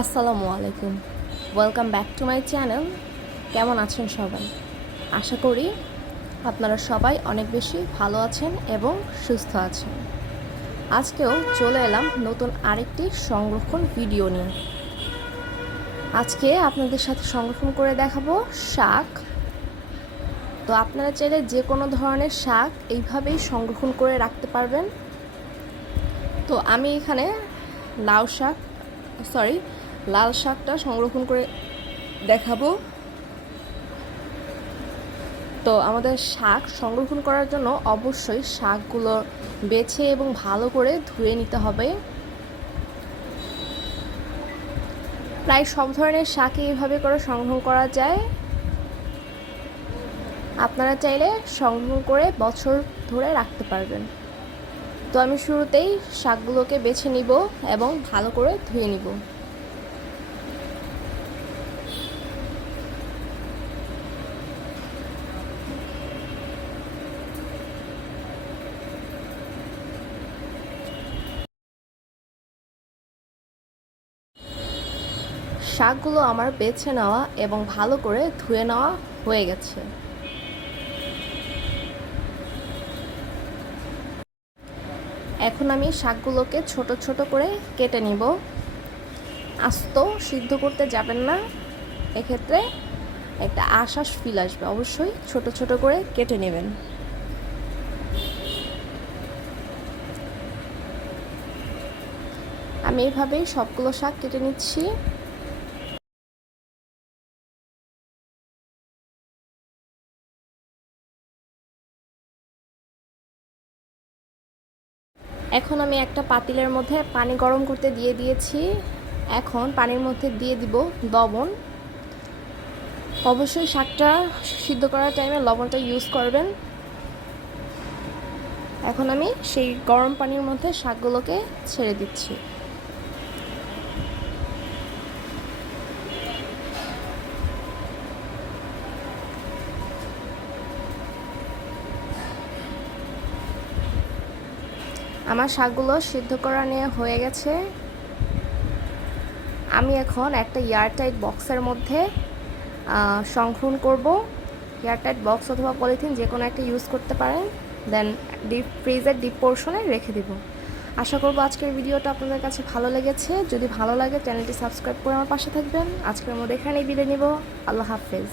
আসসালামু আলাইকুম। Welcome back to my channel কেমন আছেন সবাই? আশা করি আপনারা সবাই অনেক বেশি ভালো আছেন এবং সুস্থ আছেন। আজকেও চলে এলাম নতুন আরেকটি সংরক্ষণ ভিডিও নিয়ে। আজকে আপনাদের সাথে সংরক্ষণ করে দেখাবো শাক। তো আপনারা চাইলে যে কোনো ধরনের শাক এইভাবেই সংরক্ষণ করে রাখতে পারবেন। তো আমি এখানে লাউ শাক সরি লাল শাকটা সংরক্ষণ করে দেখাবো। তো আমাদের শাক সংরক্ষণ করার জন্য অবশ্যই শাকগুলো বেছে এবং ভালো করে ধুয়ে নিতে হবে। প্রায় সব ধরনের শাকই এইভাবে করে সংগ্রহ করা যায়। আপনারা চাইলে সংগ্রহ করে বছর ধরে রাখতে পারবেন। তো আমি শুরুতেই শাকগুলোকে বেছে নিব এবং ভালো করে ধুয়ে নিব। শাকগুলো আমার বেছে নেওয়া এবং ভালো করে ধুয়ে নেওয়া হয়ে গেছে। এখন আমি শাকগুলোকে ছোট ছোট করে কেটে নিব। আস্ত সিদ্ধ করতে যাবেন না। এক্ষেত্রে একটা আশ্বাস ফিল আসবে। অবশ্যই ছোট ছোট করে কেটে নেবেন। আমি এইভাবেই সবগুলো শাক কেটে নিচ্ছি। এখন আমি একটা পাতিলের মধ্যে পানি গরম করতে দিয়ে দিয়েছি। এখন পানির মধ্যে দিয়ে দিব লবণ। অবশ্যই শাকটা সিদ্ধ করার টাইমে লবণটা ইউজ করবেন। এখন আমি সেই গরম পানির মধ্যে শাকগুলোকে ছেড়ে দিচ্ছি। আমার শাকগুলো সিদ্ধ করা নিয়ে হয়ে গেছে। আমি এখন একটা এয়ারটাইট বক্সের মধ্যে সংরক্ষণ করব। এয়ারটাইট বক্স অথবা পলিথিন যে কোনো একটা ইউজ করতে পারেন। দেন ডিপ, ফ্রিজের ডিপ পোর্শনে রেখে দেব। আশা করব আজকের ভিডিওটা আপনাদের কাছে ভালো লেগেছে। যদি ভালো লাগে চ্যানেলটি সাবস্ক্রাইব করে আমার পাশে থাকবেন। আজকের মধ্যে এখানেই বিদায় নিব। আল্লাহ হাফেজ।